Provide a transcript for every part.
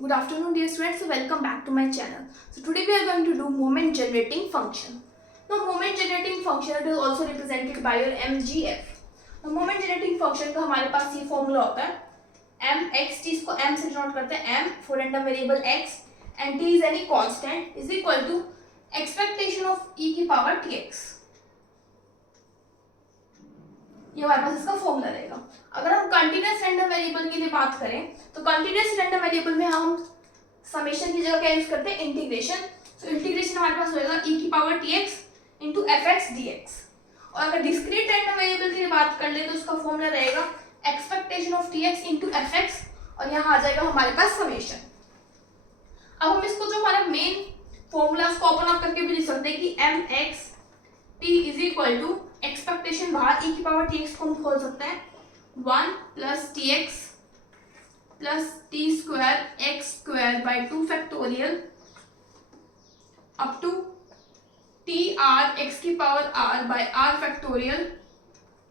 Good afternoon, dear students. Welcome back to my channel. So today we are going to do moment generating function. Now moment generating function it is also represented by your MGF. Now moment generating function का हमारे पास ये formula होता है mx t, इसको m से denote करते हैं m for random variable x and t is any constant is equal to expectation of e की power tx. ये हमारे पास इसका फॉर्मूला रहेगा. अगर हम कंटीन्यूअस रैंडम वेरिएबल के लिए बात करें तो कंटीन्यूअस रैंडम वेरिएबल में हम समेशन की जगह क्या यूज करते हैं, इंटीग्रेशन. तो इंटीग्रेशन हमारे पास होएगा e की power tx into fx dx. और अगर डिस्क्रीट रैंडम वेरिएबल के लिए बात कर ले तो उसका फॉर्मूला रहेगा expectation of tx into fx और यहाँ आ जाएगा हमारे पास समेशन. अब हम इसको जो हमारा मेन फॉर्मूला उसको ओपन अप करके भी लिख सकते हैं कि mx t is equal to expectation बाहर e की पावर tx को हम खोल सकते हैं 1 plus tx plus t square x square by 2 factorial up to t r x की power r by r factorial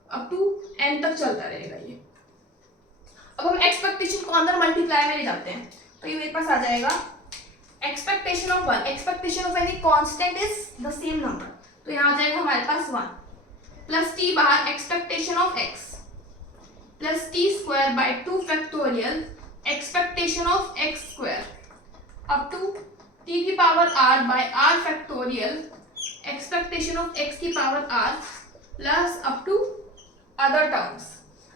up to n तक चलता रहेगा ये. अब हम एक्सपेक्टेशन को अंदर मल्टीप्लाई में ले जाते हैं तो ये मेरे पास आ जाएगा expectation of 1. Expectation of any constant is the same number तो यहाँ आ जाएगा हमारे पास 1 प्लस टी बाहर expectation of x plus t square by 2 factorial expectation of x square up to t की power r by r factorial expectation of x की power r plus up to other terms.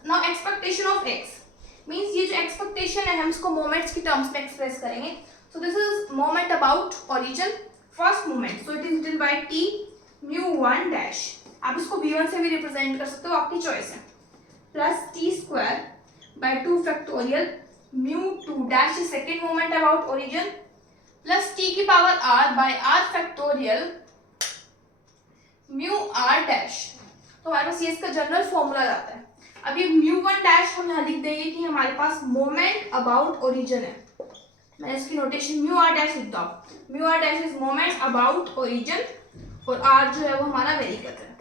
Now expectation of x means ये जो expectation है हम इसको moments की terms में express करेंगे. So this is moment about origin first moment so it is written by t mu1 dash. आप इसको v1 से भी रिप्रेजेंट कर सकते हो, आपकी चॉइस है. Plus t square by 2 factorial mu2 dash is second moment about origin plus t की power r by r factorial mu r dash. तो हमारे पास ये इसका जनरल फॉर्मूला जाता है. अब ये mu1 डैश हम यहाँ लिख देंगे कि हमारे पास मोमेंट अबाउट ओरिजिन है. मैं इसकी नोटेशन mu r डैश लिखता हूँ. mu r dash is moment about origin और r जो है वो हमारा वेरी करता है.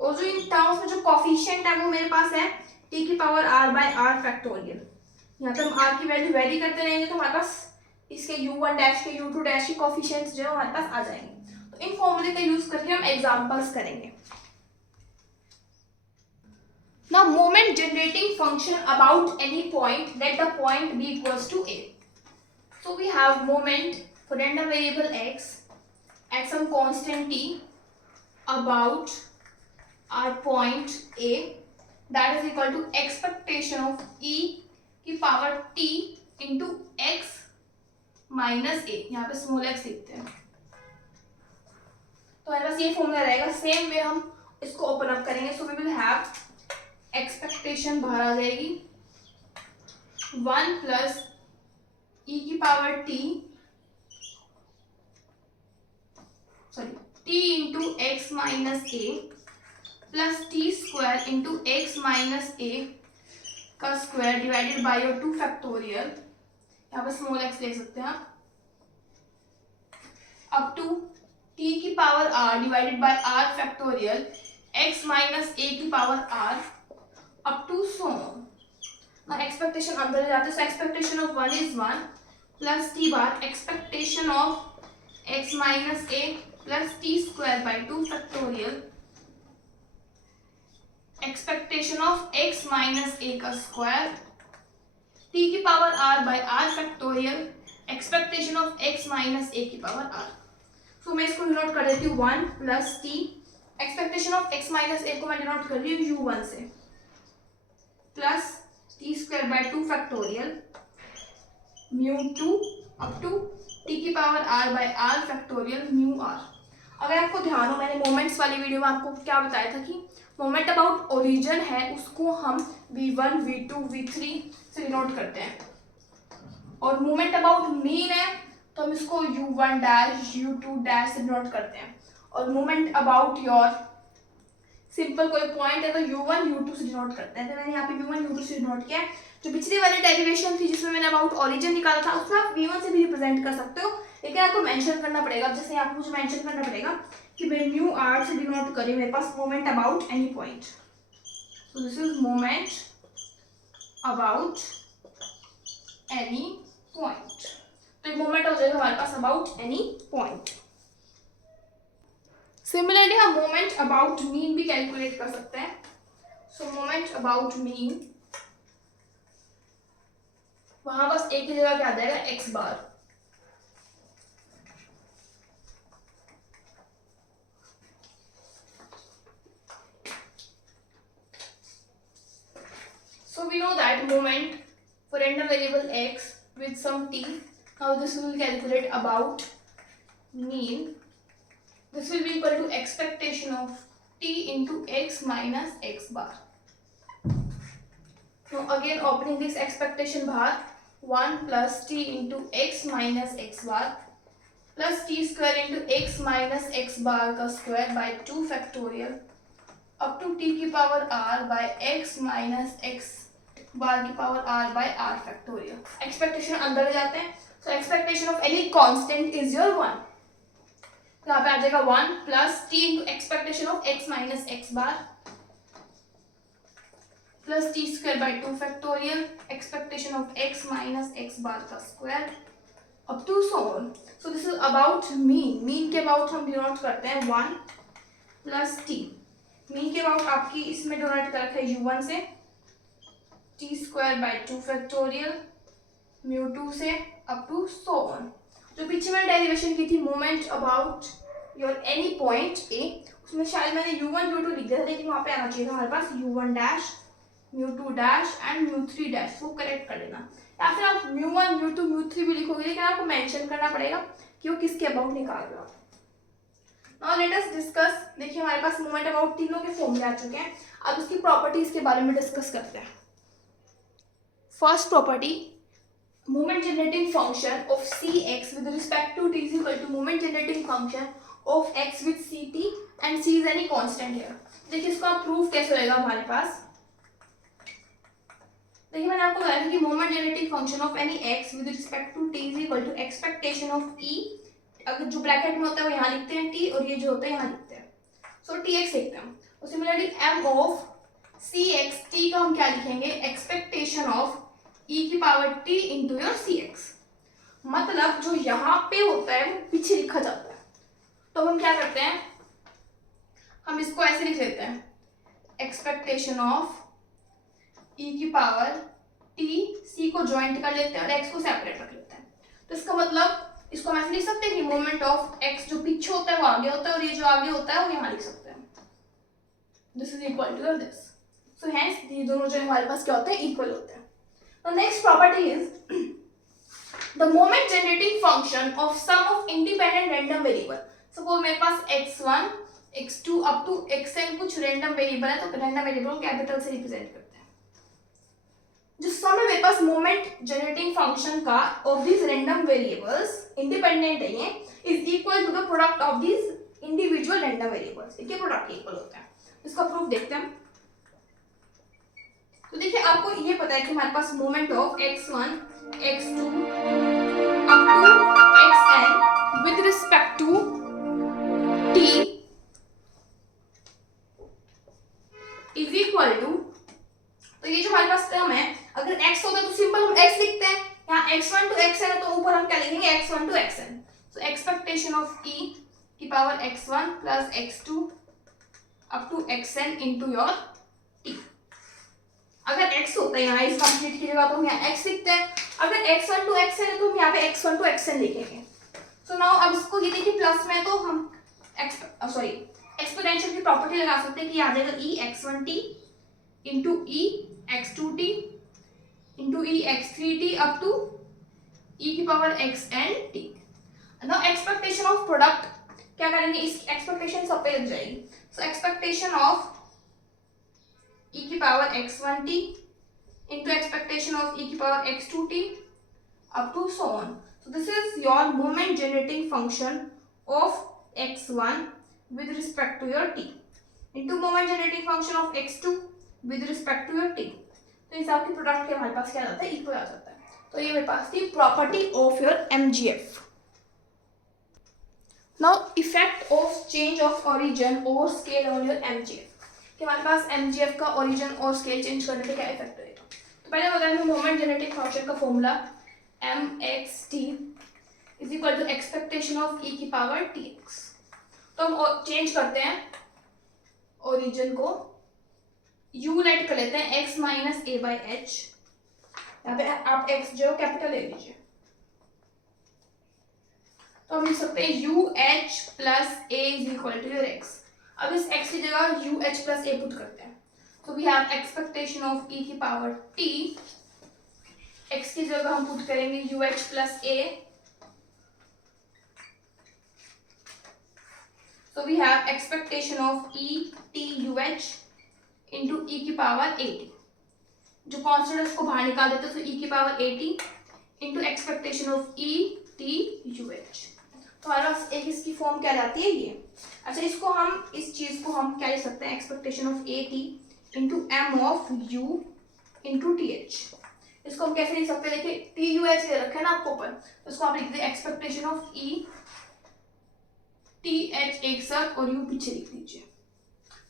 और जो इन टर्म्स में जो कोफिशिएंट है वो मेरे पास है t की power r by r factorial. यहाँ पे हम r की वैल्यू वेरी करते रहेंगे तो हमारे पास इसके u1 डैश के u2 डैश के कोफिशिएंट्स जो है हमारे पास आ जाएंगे. तो इन फॉर्मूले का यूज करके हम एग्जांपल्स करेंगे. Now moment generating function about any point let the point be equals to a. So we have moment for random variable x at some constant t about our point a that is equal to expectation of e की power t into x minus a. यहाँ पे small x लिखते हैं तो हमारे पास ये formula रहेगा. Same way हम इसको ओपन अप करेंगे. So we will have expectation बाहर आ जाएगी 1 प्लस e की power t into x minus a plus t square into x minus a का square divided by your 2 factorial. यहाँ पर स्मॉल एक्स ले सकते हैं आप अप टू t की power r divided by r factorial x minus a की power r up to so on. Expectation अंदर जाते हैं. Expectation of 1 is 1 plus t bar expectation of x minus a plus t square by 2 factorial expectation of x minus a का square t की power r by r factorial expectation of x minus a की power r. So मैं इसको denote कर देती हूँ 1 plus t expectation of x minus a को मैं डिनोट कर रही हूँ u1 से plus t square by 2 factorial mu2 up to t की power r by r factorial mu r. अगर आपको ध्यान हो मैंने मोमेंट्स वाली वीडियो में आपको क्या बताया था कि मोमेंट अबाउट ओरिजिन है उसको हम v1 v2 v3 से डिनोट करते हैं और मोमेंट अबाउट मीन है तो हम इसको u1 डैश u2 डैश से डिनोट करते हैं और मोमेंट अबाउट योर सिंपल कोई पॉइंट है तो u1 u2 से डिनोट करते हैं. तो मैंने यहाँ पे u1 u2 से डिनोट किया. जो पिछली वाली डेरिवेशन थी जिसमें मैंने अबाउट ओरिजिन निकाला था उसमें आप v1 से भी रिप्रेजेंट कर सकते हो लेकिन आपको मेंशन करना पड़ेगा. जैसे आपको मुझे मेंशन करना पड़ेगा कि मैं म्यू आर से डिनोट करी मेरे पास moment about any point. So this is moment about any point. तो मोमेंट हो जाएगा हमारे पास अबाउट एनी पॉइंट। सिमिलरली हम मोमेंट अबाउट मीन भी कैलकुलेट कर सकते हैं। सो मोमेंट अबाउट मीन, वहां बस एक ही जगह क्या आ जाएगा, x bar. So we know that moment for random variable x with some t. Now this will calculate about mean. This will be equal to expectation of t into x minus x bar. Now again opening this expectation bar, 1 plus t into x minus x bar plus t square into x minus x bar का square by 2 factorial up to t की power r by x minus x bar की power r by r factorial. Expectation अंदर जाते हैं, so expectation of any constant is your 1। तो यहाँ पे आ जाएगा 1 plus t into expectation of x minus x bar plus t square by 2 factorial expectation of x minus x bar का square up to so on. So this is about mean. Mean के about हम denote करते हैं 1 plus t। Mean के about आपकी इसमें denote कर रखा है u1 से, t square by 2 factorial mu 2 से अप टू सो ऑन। जो पीछे मैंने डेरिवेशन की थी moment about your any point A, उसमें शायद मैंने u1 u2 लिख दिया था, लेकिन वहां पे आना चाहिए था हमारे पास u1 dash mu 2 dash and mu 3 dash, वो करेक्ट कर लेना। या फिर आप म्यू 1 म्यू 2 म्यू 3 भी लिखोगे, लेकिन आपको मेंशन करना पड़ेगा कि वो किसके अबाउट निकाल रहे हो। Now let us discuss. देखिए हमारे पास मोमेंट अबाउट तीनों के फॉर्मूले आ चुके हैं, अब उसकी प्रॉपर्टीज के बारे में डिस्कस करते हैं। First property, moment generating function of cx with respect to t is equal to moment generating function of x with ct and c is any constant here। देखिए इसको आप प्रूफ कैसे होएगा हमारे पास। देखिए मैंने आपको बताया था कि moment generating function of any x with respect to t is equal to expectation of e, अगर जो ब्रैकेट में होता है वो यहाँ लिखते हैं t, और ये जो होता है यहाँ लिखते हैं, सो tx लिखते हैं। और similarly m of cx, t का हम क्या लिखेंगे, एक्सपेक्टेशन ऑफ e की power t into your cx। मतलब जो यहाँ पे होता है वो पीछे लिखा जाता है, तो हम क्या करते हैं, हम इसको ऐसे लिख देते हैं, एक्सपेक्टेशन ऑफ e की पावर t, c को ज्वाइंट कर लेते हैं और x को सेपरेट रख लेते हैं। तो इसका मतलब इसको हम ऐसे लिख सकते हैं कि मोमेंट ऑफ x जो पीछे होता है वो आगे होता है, और ये जो आगे होता है वो यहाँ लिख सकते हैं, this is equal to this. So hence ये दोनों जो हमारे पास क्या होते हैं, इक्वल होते हैं। The next property is the moment generating function of sum of independent random variable। Suppose मेरे पास x1, x2 up to xn कुछ random variable है, तो random variable को कैपिटल से रिप्रेजेंट करते हैं। जो सम है मेरे पास moment generating function का of these random variables, independent है ये, is equal to the product of these individual random variables। इनके प्रोडक्ट इक्वल होते हैं। इसका प्रूफ देखते हैं। तो देखिए आपको ये पता है कि हमारे पास moment of x1, x2 up to xn with respect to t is equal to, तो ये जो हमारे पास टर्म है, अगर x होता है तो सिंपल हम x लिखते हैं, यहाँ x1 टू xn है तो ऊपर हम क्या लिखेंगे, x1 to xn। So expectation of e की power x1 plus x2 up to xn into your t। अगर x होता है यहाँ इस कंप्लीट की जगह तो हम यहाँ x लिखते हैं, अगर x1 टू xn है तो हम यहाँ पे x1 टू xn लिखेंगे। सो नाउ अब इसको ये देखिए प्लस में तो हम एक्सपोनेंशियल की प्रॉपर्टी लगा सकते हैं कि आ जाएगा e x1t into e x2t into e x3t up to e की power xnt। Now expectation of product क्या करेंगे, इस एक्सपेक्टेशन सब पे लग जाएगी। सो एक्सपेक्टेशन ऑफ e की power x1t into expectation of e की power x2t up to so on। So this is your moment generating function of x1 with respect to your t into moment generating function of x2 with respect to your t। तो इस आपकी product के हमारे पास क्या आ जाता है, equal आ जाता है। तो ये मेरे पास थी property of your MGF। Now effect of change of origin और स्केल ऑन योर MGF। कि हमारे पास MGF का ओरिजिन और स्केल चेंज करने पे क्या इफेक्ट रहेगा। तो पहले बताया मोमेंट जेनेटिक फंक्शन का formula M X t is equal to expectation of e की पावर टी एक्स। तो हम चेंज करते हैं ओरिजिन को, u लेट कर लेते हैं x minus A by H. यहाँ पे आप x जो कैपिटल ले लीजिए, तो हम लिख सकते हैं U H plus A is equal to your x। अब इस x की जगह U H plus A put करते हैं, तो we have expectation of e की पावर t, x की जगह हम पुट करेंगे U H plus A, so we have expectation of e t u h into e की पावर a t। जो कॉन्स्टेंट है उसको बाहर निकाल देते हैं, तो e की power a t into expectation of e t u h। तो हमारे पास एक इसकी फॉर्म क्या जाती है ये। अच्छा, इसको हम इस चीज को हम क्या लिख सकते हैं, expectation of a t into m of u into t h। इसको हम कैसे लिख सकते हैं, देखिए t u h दे रखा है ना आपको ऊपर, तो इसको आप लिख दे expectation of e t h एक साथ और यू पीछे लिख दीजिए,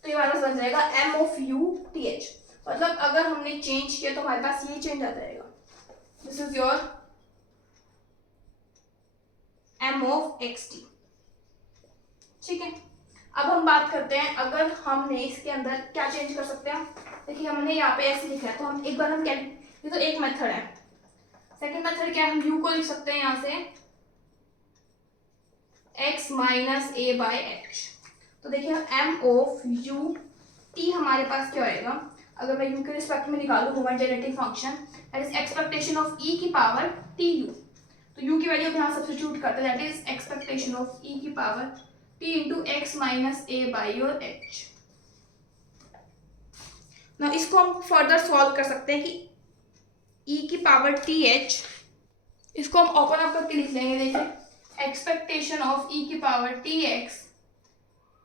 तो ये हमारे पास बन जाएगा M of U T H. मतलब अगर हमने चेंज किया तो हमारे पास ये चेंज आ जाएगा, this is your M of X T. ठीक है, अब हम बात करते हैं अगर हमने इसके अंदर क्या चेंज कर सकते हैं। देखिए हमने यहाँ पे ऐसे लिखा है, तो हम एक बार हम क्या, ये तो एक मेथड है। सेकेंड मेथड क्या है, हम यू को लिख सकते हैं यहाँ से x minus A by H. तो देखिए m ऑफ u t हमारे पास क्या होएगा, अगर मैं u के रिस्पेक्ट में निकालूं moment generating function, that is expectation of e की पावर t u। तो u की वैल्यू यहाँ सब्स्टिट्यूट करते हैं, that is expectation of e की power t into x minus A by your h। ना इसको हम फर्दर सॉल्व कर सकते हैं कि e की पावर टी एच, इसको हम ओपन अप करके लिख लेंगे। देखिए एक्सपेक्टेशन ऑफ e की power T x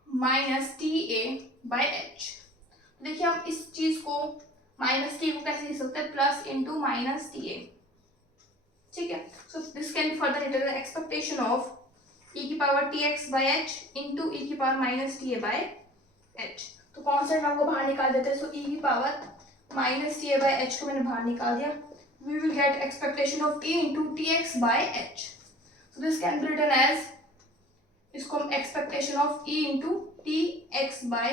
minus T A by H. देखिए हम इस चीज को माइनस टी को कैसे लिख सकते हैं, plus into minus T A. ठीक है, so this can further written expectation of e की power T X by H into e की power minus T A by H. तो कॉन्स्टेंट हमको बाहर निकाल देते हैं, सो e की power minus T A by H को मैंने बाहर निकाल दिया, we will get expectation of e into T X by H. So this can be written as, इसको हम expectation of e into T X by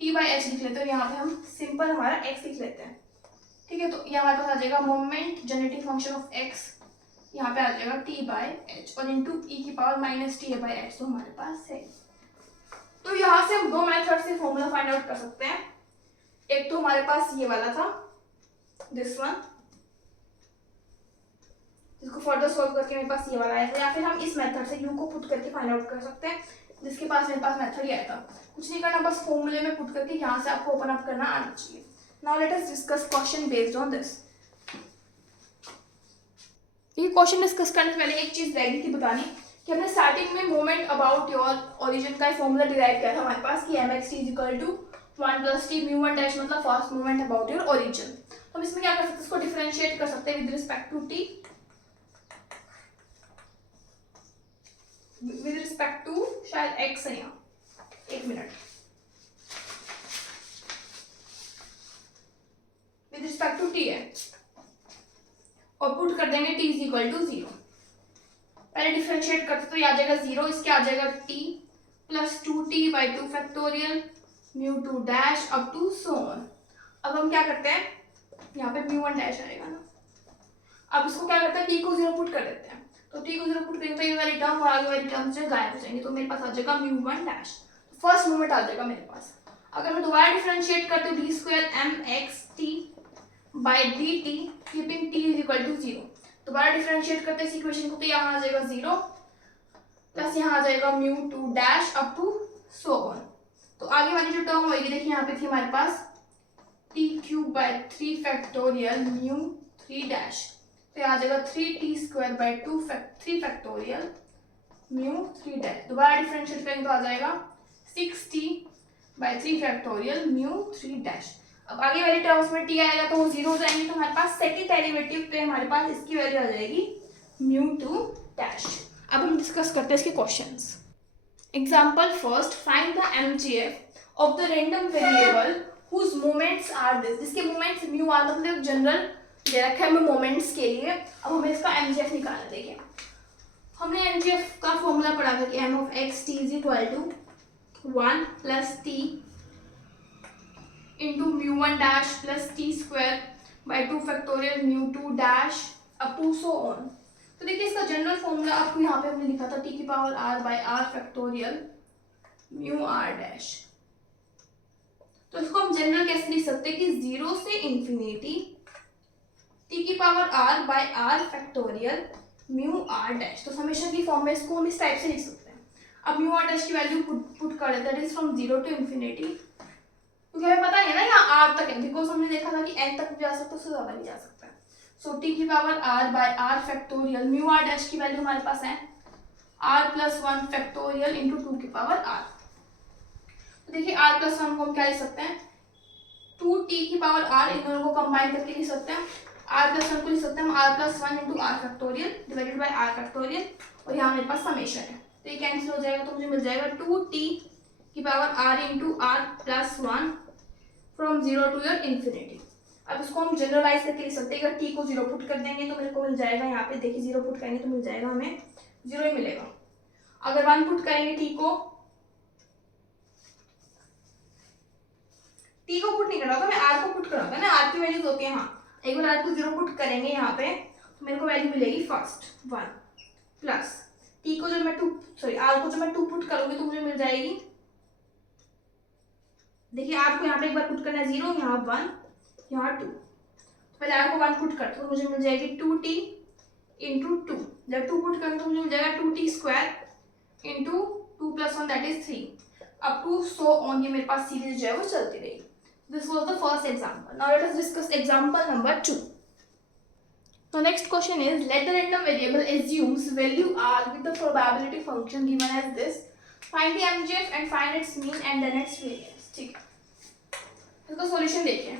T by H लिख लेते हैं। यहाँ पे हम सिंपल हमारा x लिख लेते हैं। ठीक है, तो ये हमारे पास आ जाएगा moment generating function of x, यहाँ पे आ जाएगा t बाई एच और इंटू e की power minus T A by H, तो हमारे पास है। तो यहाँ से हम दो मेथड से फॉर्मूला फाइंड आउट कर सकते हैं। एक तो हमारे पास ये वाला था, दिस वन, इसको फर्दर सॉल्व करके मेरे पास ये वाला आया था, या फिर हम इस मेथड से u को पुट करके फाइंड आउट कर सकते हैं, जिसके पास मेरे पास मेथड ही आया था। कुछ नहीं करना, बस फॉर्मूले में पुट करके यहाँ से आपको ओपन अप करना आना चाहिए। Now let us discuss question based on this. ये क्वेश्चन डिस्कस करने से पहले एक चीज रह गई थी बतानी, कि हमने स्टार्टिंग में मोमेंट अबाउट योर ओरिजिन का फॉर्मूला डिराइव किया था हमारे पास कि M X t is equal to 1 plus t mu one dash, मतलब first moment about your origin. तो हम इसमें क्या कर सकते हैं, इसको डिफरेंशिएट कर सकते हैं with respect to T, with respect to शायद x है यहाँ, एक minute, with respect to t है, और पुट कर देंगे t इज इक्वल टू 0। पहले डिफरेंशिएट करते तो ये आ जाएगा 0, इसके आ जाएगा t plus 2t by 2 factorial mu 2 dash up to so on. अब हम क्या करते हैं, यहाँ पे म्यू 1 डैश आएगा ना, अब इसको क्या करते हैं, t को 0 पुट कर देते हैं, तो t को 0 पुट करेंगे तो ये वाली टर्म और आगे वाली टर्म से गायब हो जाएंगे, तो मेरे पास आ जाएगा म्यू 1 डैश, फर्स्ट मोमेंट आ जाएगा मेरे पास। अगर मैं दोबारा डिफरेंशिएट करते हूँ D square M X T by D T keeping T is equal to 0, दोबारा डिफरेंशिएट करते हैं इस इक्वेशन को, तो यहाँ आ जाएगा 0 प्लस यहाँ आ जाएगा mu 2 dash up to so on. तो आगे वाली जो टर्म होगी, देखिए यहाँ पे थी हमारे पास t cube by 3 factorial mu 3 dash, तो आ जाएगा 3t square by 3 factorial mu 3 dash, दोबारा डिफरेंशिएट करेंगे तो आ जाएगा 6t by 3 factorial mu 3 dash. अब आगे वाली टर्म्स में t आएगा तो वो 0 हो जाएंगे, तो हमारे पास सेकंड डेरिवेटिव पे हमारे पास इसकी वैल्यू आ जाएगी म्यू 2 डैश। अब हम डिस्कस करते हैं इसके questions. Example first, find the MGF of the random variable whose moments are this, जिसके मोमेंट्स म्यू आर, मतलब जनरल दे रखा है हमें मोमेंट्स के लिए। अब हमें इसका mgf निकालना। देखिए हमने mgf का फॉर्मूला पढ़ा था कि m of x t is equal to 1 plus t into mu1 dash plus t square by 2 factorial mu2 dash up to so on। तो देखिए इसका जनरल फॉर्मूला आपको यहाँ पे हमने लिखा था t की power r by r factorial mu r dash. तो इसको हम जनरल कैसे लिख सकते हैं कि 0 से इंफिनिटी t की power r by r factorial mu r dash. तो समेशन की फॉर्म में इसको हम इस टाइप से लिख सकते हैं। अब म्यू r डैश की वैल्यू पुट कर देते हैं, that is from 0 to infinity, क्योंकि हमें पता है ना यहाँ r तक है, बिकॉज हमने देखा था कि n तक भी जा सकता है, उससे ज़्यादा भी जा सकता है। सो t की power r by r factorial mu r dash की वैल्यू हमारे पास है r प्लस 1 फैक्टोरियल इंटू 2 की पावर r। तो देखिए r प्लस 1 को हम क्या लिख सकते हैं 2t की पावर r, इन दोनों को कंबाइन करके लिख सकते हैं। r प्लस 1 को लिख सकते हैं हम r plus 1 into r factorial divided by r factorial, और यहाँ मेरे पास समेशन है तो ये कैंसिल हो जाएगा, तो मुझे मिल जाएगा 2t की power r into r plus 1 from 0 to your infinity. अब इसको हम जनरलाइज करके लिख सकते हैं, अगर t को 0 पुट कर देंगे तो मेरे को मिल जाएगा यहाँ पे, देखिए 0 पुट करेंगे तो मिल जाएगा हमें 0 ही मिलेगा। अगर 1 पुट करेंगे t को पुट नहीं करना होता, मैं r को पुट करना होता है ना, r की वैल्यूज होती है। हाँ, एक बार r को 0 पुट करेंगे यहाँ पे तो मेरे को वैल्यू मिलेगी फर्स्ट 1 प्लस t को जब मैं r को जब मैं 2 पुट करूंगी तो मुझे मिल जाएगी, देखिए r को यहाँ पे एक बार पुट करना है 0, यहाँ 1, यहाँ 2, पहले r को 1 पुट करते तो मुझे मिल जाएगी 2t इंटू 2, जब 2 पुट करें तो मुझे मिल जाएगा 2t square into 2 plus 1 that is 3 up to so on. ये मेरे पास सीरीज जो है वो चलती रहेगी। This was the first example. Now let us discuss example number 2. The next question is, let the random variable assumes value r with the probability function given as this. Find the mgf and find its mean and then its variance. ठीक है, इसका solution देखिए।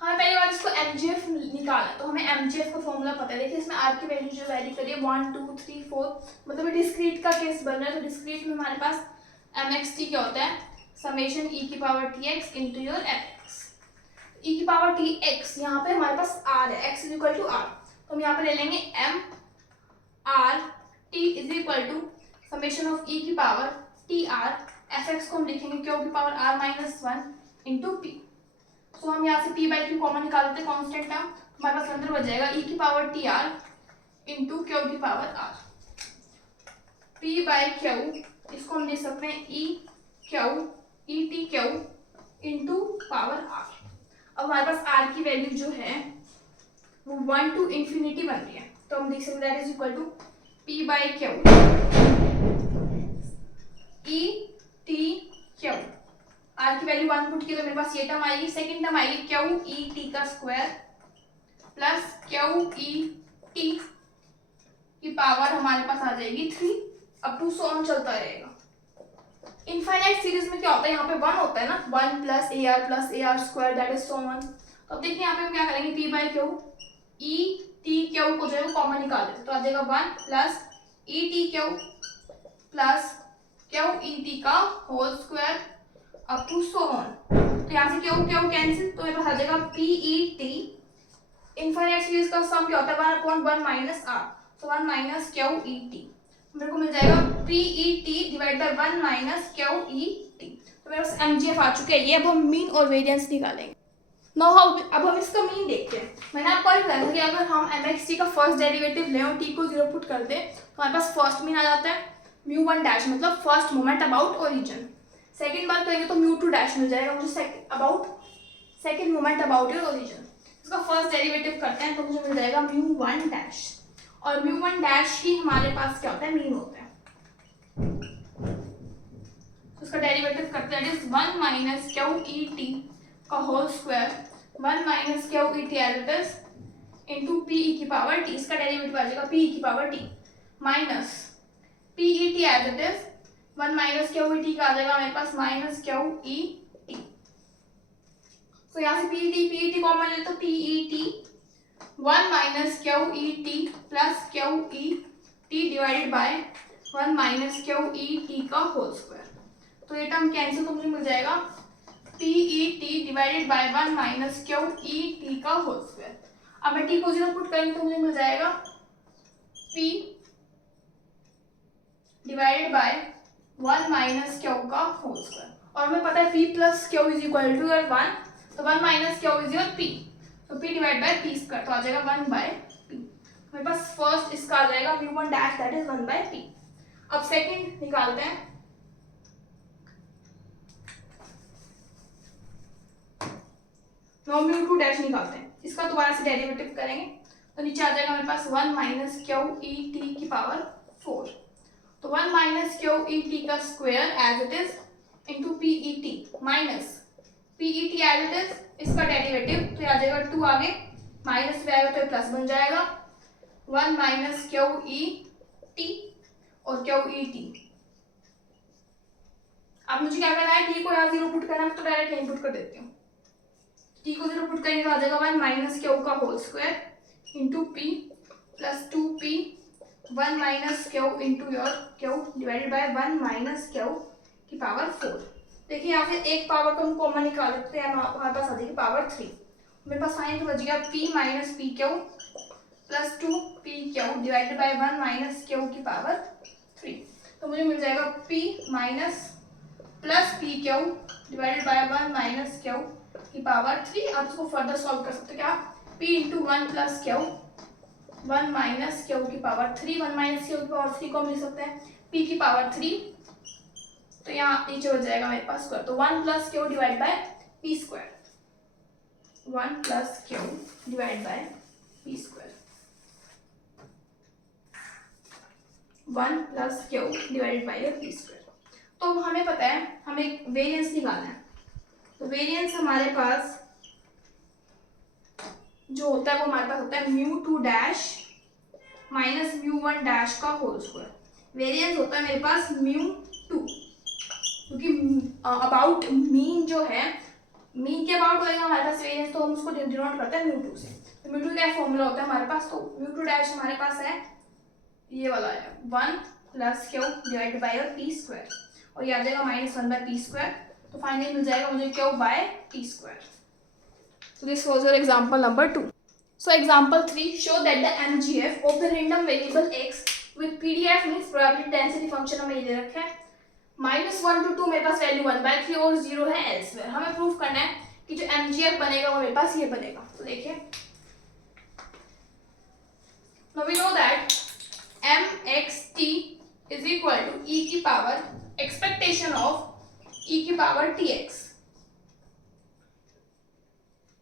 हमें पहली बात इसको mgf निकालना है, तो हमें mgf का फॉर्मूला पता है। देखिए इसमें r की वैल्यू जो वैरी करिए 1 2 3 4, मतलब डिस्क्रीट का केस बन रहा है, तो डिस्क्रीट में हमारे पास mxt क्या होता है समेशन e की power tx into your fx। e की पावर tx यहाँ पे हमारे पास r है, x is equal to r, तो हम यहाँ पे ले लेंगे m r t is equal to summation of e की पावर tr, fx को हम लिखेंगे q की पावर r माइनस 1 इंटू p। सो हम यहाँ से p बाई q कॉमन निकाल देते हैं, कॉन्स्टेंट टर्म हमारे पास अंदर बच जाएगा e की पावर tr इंटू q की power r, p by q इसको हम लिख सकते हैं e q E T Q into power r। अब हमारे पास r की वैल्यू जो है वो 1 टू इंफिनिटी बन रही है, तो हम लिख सकते हैं that is equal to p by Q E T Q. r की वैल्यू 1 पुट की तो मेरे पास ये टर्म आएगी, सेकेंड टर्म आएगी क्यू ई टी का square plus Q E T की पावर हमारे पास आ जाएगी 3 अप टू सो ऑन चलता रहेगा। इनफाइनाइट सीरीज में क्या होता है, यहाँ पे 1 होता है ना, 1 plus A R square that is so on. तो अब देखिए यहाँ पे हम क्या करेंगे p by Q E T Q को जो है वो कॉमन निकाल देते, तो आ जाएगा 1 plus e T q plus Q E T का whole square up to so on. तो यहाँ से क्यू क्यू कैंसिल, तो मेरे पास आ जाएगा P E T. Infinite series का सम क्या होता है 1/1 माइनस आर, तो 1 माइनस क्यू ई टी, मेरे को मिल जाएगा P E T divide by 1 minus Q E T. तो मेरे पास mgf आ चुके हैं। ये अब हम मीन और वेरिएंस निकालेंगे। नाउ अब हम इसका मीन देखते हैं। मैंने आपको बताया था कि अगर हम mxt का फर्स्ट डेरिवेटिव लें और t को 0 पुट कर दें तो हमारे पास फर्स्ट मीन आ जाता है μ1 डैश, मतलब first moment about origin. Second बार करेंगे तो μ2 डैश मिल जाएगा मुझे second moment about your origin. इसका फर्स्ट डेरिवेटिव करते हैं तो मुझे मिल जाएगा μ1 डैश, और μ1 डैश ही हमारे पास क्या होता है मीन होता है। तो इसका डेरिवेटिव करते हैं, 1 माइनस क्यू ई टी का whole square 1 minus Q E T as it is into P E की पावर टी, इसका डेरिवेटिव आ जाएगा पी ई की power T minus P E T as it is 1 minus Q E T का आ जाएगा मेरे पास माइनस क्यू ई टी। तो यहाँ से पी ई टी कॉमन ले तो P E T 1 minus Q E T plus Q E T divided by 1 minus Q E T का होल स्क्वायर। तो ये टर्म कैंसिल, तो मुझे मिल जाएगा P E T divided by 1 minus Q E T का होल स्क्वायर। अब मैं टी को 0 पुट करेंगे तो मुझे मिल जाएगा p divided by 1 minus Q का होल स्क्वायर, और हमें पता है p plus Q is equal to 1, तो 1 minus Q is your p, तो p divide by p square, तो आ जाएगा 1 बाय p। मेरे पास फर्स्ट इसका आ जाएगा mu1 dash that is 1 by p। अब सेकंड निकालते हैं। mu2 डैश निकालते हैं, इसका दोबारा से डेरिवेटिव करेंगे तो नीचे आ जाएगा मेरे पास 1 माइनस क्यू ई टी की पावर 4, तो 1 माइनस क्यू ई टी का square as it is into P E T minus P E T as it is, इसका डेरिवेटिव तो आ जाएगा 2 आगे माइनस में आएगा तो प्लस बन जाएगा 1 माइनस क्यू ई टी और क्यू ई टी। अब मुझे क्या करना है, टी को यहाँ 0 पुट करना है तो डायरेक्ट यहीं पुट कर देती हूँ। टी को 0 पुट करेंगे तो आ जाएगा 1 माइनस क्यू का whole square into P plus 2p 1 minus Q into your Q divided by 1 minus Q की पावर 4। देखिए यहाँ से एक पावर को हम कॉमन निकाल देते हैं, हमारे पास आ जाएगी पावर 3। मेरे पास फाइनल बच गया p minus P Q plus 2p Q divided by 1 minus Q की पावर 3, तो मुझे मिल जाएगा p minus plus P Q divided by 1 minus Q की पावर 3। आप इसको फर्दर सॉल्व कर सकते हो क्या, p into 1 plus Q 1 minus Q की पावर 3, 1 माइनस क्यू की पावर 3 को हम लिख सकते हैं p की पावर 3, तो यहाँ नीचे हो जाएगा मेरे पास स्क्वायर, तो 1 plus Q divide by p square, 1 plus Q divide by p square, 1 plus Q divided bye p square. तो हमें पता है हमें वेरिएंस निकालना है, तो वेरिएंस हमारे पास जो होता है वो हमारे पास होता है mu2 dash minus mu1 dash का होल स्क्वायर। वेरिएंस होता है मेरे पास mu2, क्योंकि अबाउट मीन जो है, मीन के अबाउट होएगा हमारे पास वेरिएंस, तो हम उसको डिनोट करते हैं mu2 से। तो mu2 का फॉर्मूला होता है हमारे पास, तो mu2 डैश हमारे पास है ये वाला है 1 plus Q divide by p square, और ये आ जाएगा माइनस 1 बाय p स्क्वायर, तो फाइनली मिल जाएगा मुझे Q by p square. So this was your example number 2. So example 3, show that the MGF of the random variable x with PDF means probability density function हमें ये दे रखा है -1 to 2, मेरे पास value 1/3 और 0 है elsewhere। हमें प्रूफ करना है कि जो MGF बनेगा वो मेरे पास ये बनेगा। तो देखिए, now we know that mxt is equal to e की पावर expectation of e की पावर tx,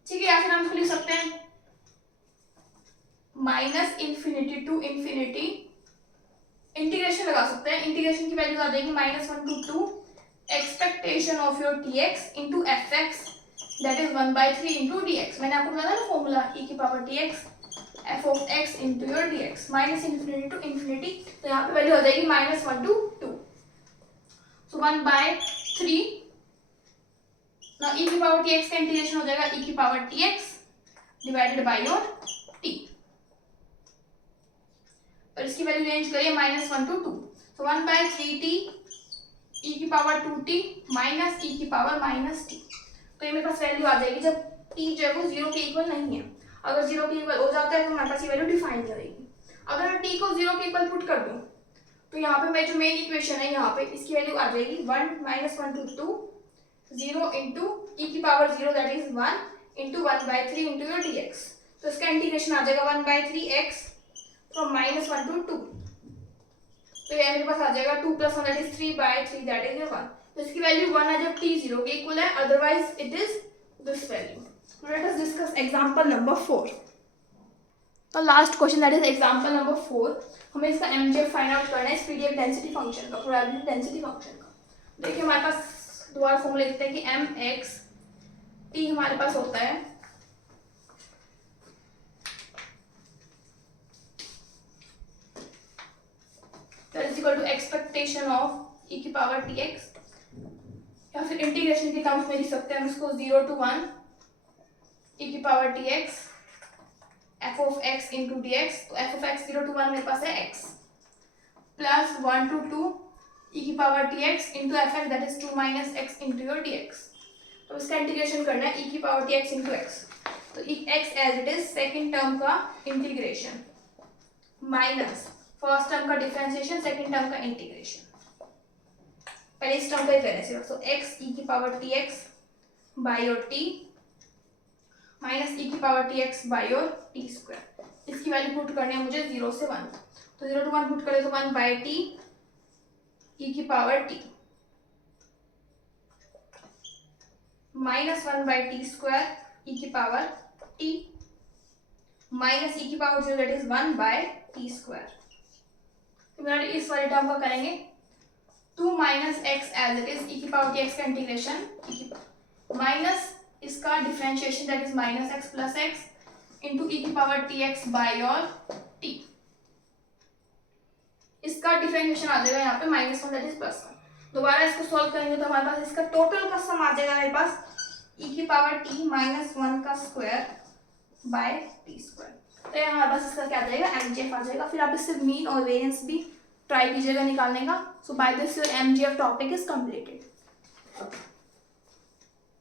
ठीक है, या फिर हम इसको लिख सकते हैं minus infinity to infinity, integration लगा सकते हैं, इंटीग्रेशन की वैल्यू आ जाएगी -1 to 2 expectation of your tx into F X that is 1/3 into dx। मैंने आपको बताया ना फॉर्मूला e की power tx f of x into your dx, minus infinity to infinity, तो यहाँ पे वैल्यू आ जाएगी -1 to 2, सो 1/3 ना e की पावर tx का इंटीग्रेशन हो जाएगा e की power tx divided by your t, और इसकी वैल्यू चेंज करिए -1 to 2, तो 1/3t e की पावर 2t माइनस e की पावर -t, तो ये मेरे पास वैल्यू आ जाएगी जब t जो है वो 0 के इक्वल नहीं है। अगर 0 के इक्वल हो जाता है तो हमारे पास ये वैल्यू डिफाइन करेगी। अगर मैं t को 0 के इक्वल पुट कर दूं तो यहाँ पे मैं जो मेन इक्वेशन है यहाँ पे इसकी वैल्यू आ जाएगी 1 to 2 0 इंटू ई की power 0 that is 1 into 1/3 into your dx, तो इसका इंटीग्रेशन आ जाएगा 1/3x फ्रॉम -1 to 2, तो ये मेरे पास आ जाएगा 2 + 1 दैट इज 3/3 दैट इज 1, तो इसकी वैल्यू 1 है जब t 0 के इक्वल है, otherwise it is this value. Let us discuss example number 4। तो last question that is example number 4, हमें इसका MGF फाइंड आउट करना है इस PDF डेंसिटी फंक्शन का, प्रोबेबिलिटी डेंसिटी फंक्शन का। देखिए हमारे पास दोबारा फॉर्मूला लिखते हैं कि mxt हमारे पास होता है that is equal to expectation of e की पावर tx, या फिर इंटीग्रेशन के टर्म्स में लिख सकते हैं हम इसको 0 to 1 e की power tx f of x into dx, तो f of x 0 to 1 मेरे पास है x प्लस 1 to 2 e की power tx into f x that is 2 minus x into your dx, तो इसका इंटीग्रेशन करना है e की पावर tx into x, तो x as it is second term का इंटीग्रेशन माइनस फर्स्ट टर्म का differentiation, second term का integration. पहले इस टर्म को ही करें सिर्फ, तो x e की पावर tx बाई और t माइनस e की पावर tx बाई और t स्क्वायर। इसकी वैल्यू पुट करनी है मुझे 0 से 1, तो 0 to 1 पुट करें तो 1 बाई t e की power t minus 1 by T square e की पावर t माइनस e की power 0 that is 1 by T square. इस वाले टर्म का करेंगे 2 minus X as it is e की पावर टी एक्स का इंटीग्रेशन माइनस इसका differentiation that is minus X plus X into e की power T X by और t। इसका डिफरेंशिएशन आ जाएगा यहाँ पे -1 दैट इज +1। दोबारा इसको सॉल्व करेंगे तो हमारे पास इसका टोटल का सम आ जाएगा मेरे पास e की पावर t -1 का स्क्वायर बाय टी स्क्वायर। तो ये हमारे पास इसका क्या आ जाएगा mgf आ जाएगा। फिर आप इससे मीन और वेरिएंस भी ट्राई कीजिएगा निकालने का। So by this your mgf topic is completed.